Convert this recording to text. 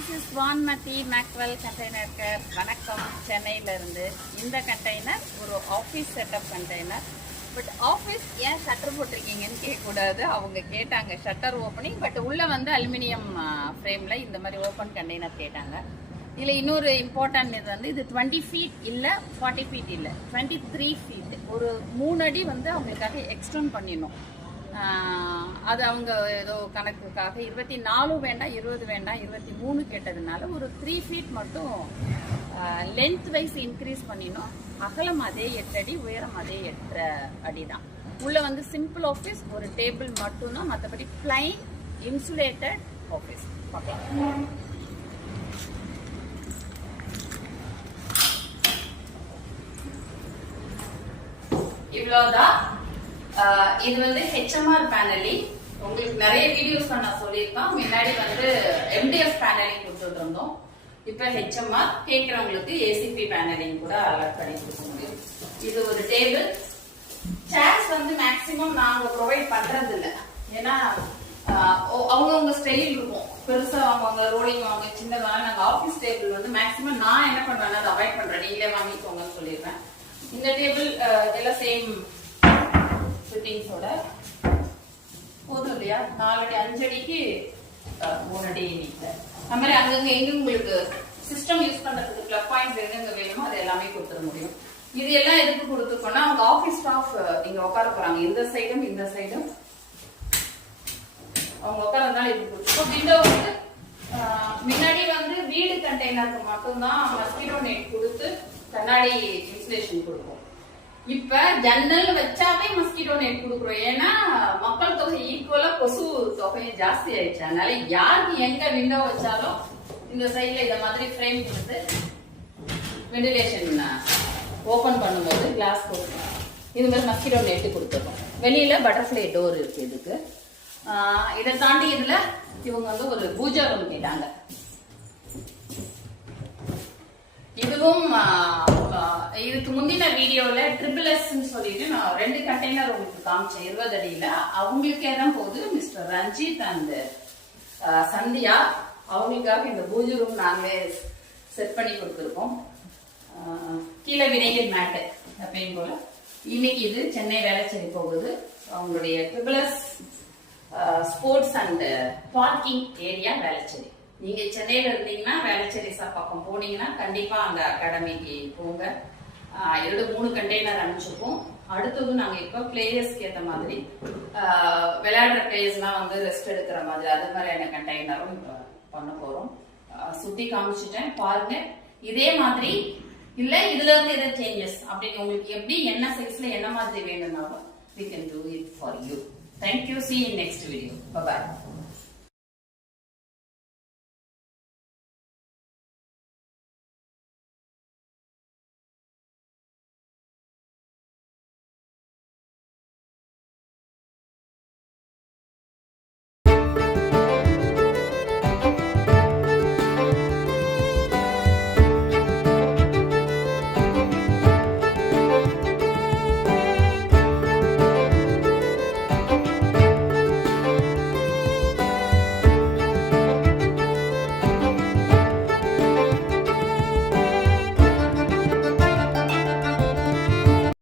This is Vanmathi Makwell container care. வணக்கம். சென்னையிலிருந்து. இந்த கண்டெய்னர் ஒரு office setup container. But office ஏன் ஷட்டர் போட்டிருக்கீங்கன்னு கேட்கக்கூடாது. அவங்க கேட்டாங்க ஷட்டர் ஓப்பனிங், பட் உள்ள வந்து அலுமினியம் ஃப்ரேம்ல இந்த மாதிரி ஓப்பன் கண்டெய்னர் கேட்டாங்க. இதில் இன்னொரு இம்பார்ட்டன்ட் இது வந்து இது 20 ஃபீட் இல்லை, 40 ஃபீட் இல்லை, 23 ஃபீட். ஒரு 3 அடி வந்து அவங்களுக்காக எக்ஸ்டெண்ட் பண்ணிடணும். அது அவங்க ஏதோ கணக்குக்காக 24 வேண்டாம், 20 வேண்டாம், 23 கேட்டதுனால ஒரு 3 ஃபீட் மட்டும் லென்த் வைஸ் இன்க்ரீஸ் பண்ணினோம். அகலம் அதே 8 அடி, உயரம் அதே 8 அடி தான். உள்ள வந்து சிம்பிள் ஆஃபீஸ், ஒரு டேபிள் மட்டும்தான், மற்றபடி பிளைன் இன்சுலேட்டட் ஆஃபீஸ். பார்க்கலாம். இவ்வளோதான். இது வந்து HMR பேனலிங். உங்களுக்கு நிறைய வீடியோஸ் நான் சொல்லியிருக்கேன். முன்னாடி வந்து MDF பேனலிங் கொடுத்துட்டு இருந்தோம். இப்ப HMR கேட்கறவங்களுக்கு ACP பேனலிங் கூட அலர்ட் பண்ணி கொடுக்க முடியும். இது ஒரு டேபிள். சேர்ஸ் வந்து மேக்சிமம் நாங்க ப்ரொவைட் பண்றது இல்லை. ஏன்னா அவங்கவுங்க ஸ்டைல் இருக்கும். பெருசா வாங்குவாங்க, ரோலிங் வாங்க, சின்னதான. நாங்க ஆஃபீஸ் டேபிள் வந்து மேக்சிமம் நான் என்ன பண்றேன்னா அதை அவாய்ட் பண்றேன். நீங்களே வாங்கிக்கோங்கன்னு சொல்லிடுறேன். இந்த டேபிள் எல்லாம் சேம் ஃபிட்டிங்ஸோட போதும் இல்லையா? 4 அடி 5 அடிக்கு 3 அடி நீங்க அந்த மாதிரி அங்கங்க எங்க உங்களுக்கு சிஸ்டம் யூஸ் பண்றதுக்கு பிளக் பாயிண்ட்ஸ் எங்க வேணுமோ அது எல்லாமே கொடுத்துட முடியும். இது எல்லாம் எதுக்கு கொடுத்துருக்கோம்னா அவங்க ஆஃபீஸ் ஸ்டாஃப் இங்க உட்கார போறாங்க. இந்த சைடும் இந்த சைடும் அவங்க உட்காரதுனால இது கொடுத்துருக்கோம். விண்டோ வந்து முன்னாடி வந்து வீடு கண்டெய்னருக்கு மட்டும்தான் மஸ்கிட்டோ நெட் கொடுத்து கண்ணாடி இன்சுலேஷன் கொடுப்போம். இப்ப ஜன்னல் வச்சாவே மஸ்கிட்டோ நெட் கொடுக்குறோம். ஏன்னா மக்கள் தொகை ஈக்குவலா கொசு தொகை ஜாஸ்தி ஆயிடுச்சு. அதனால யாருக்கு எங்க விண்டோ வச்சாலும் இந்த சைட்ல இந்த மாதிரி ஃப்ரேம் கொடுத்து வெண்டிலேஷன் ஓபன் பண்ணும்போது கிளாஸ் கொடுக்கும். இது மாதிரி மஸ்கிட்டோ நெட் கொடுத்துருக்கோம். வெளியில பட்டர்ஃபிளை டோர் இருக்கு இதுக்கு. இதை தாண்டி இதுல இவங்க வந்து ஒரு பூஜா ரூம் கேட்டாங்க. இதுவும் இதுக்கு முந்தின வீடியோல SSS சொல்லிட்டு நான் 2 கண்டெய்னர் உங்களுக்கு காமிச்சேன் 20 அடியில. அவங்களுக்கே தான் போகுது. மிஸ்டர் ரஞ்சித் அண்ட் சந்தியா அவங்களுக்காக இந்த பூஜை ரூம் நாங்களே செட் பண்ணி கொடுத்துருக்கோம். கீழே வினைகர் மேட்டு எப்பயும் போல. இன்னைக்கு இது சென்னை வேளச்சேரி போகுது. அவங்களுடைய SSS sports and parking area Velachery. நீங்க சென்னையில இருந்தீங்கன்னா வேளச்சேரி பக்கம் போனீங்கன்னா கண்டிப்பா அந்த அகாடமிக்கு போங்க. 3 கண்டெய்னர் அனுப்பிச்சிருக்கோம். அடுத்தது நாங்க இப்ப பிளேயர்ஸ்க்கு ஏற்ற மாதிரி விளையாடுற பிளேயர்ஸ் எல்லாம் வந்து ரெஸ்ட் எடுக்கிற மாதிரி அது மாதிரியான கண்டெய்னரும் பண்ண போறோம். சுத்தி காமிச்சிட்டேன் பாருங்க. இதே மாதிரி இல்ல இதுல இருந்து எதாவது சேஞ்சஸ் அப்படின்னு உங்களுக்கு எப்படி என்ன சைஸ்ல என்ன மாதிரி வேணும்னாலும் we can do it for you. Thank you. See you in next video. Bye bye.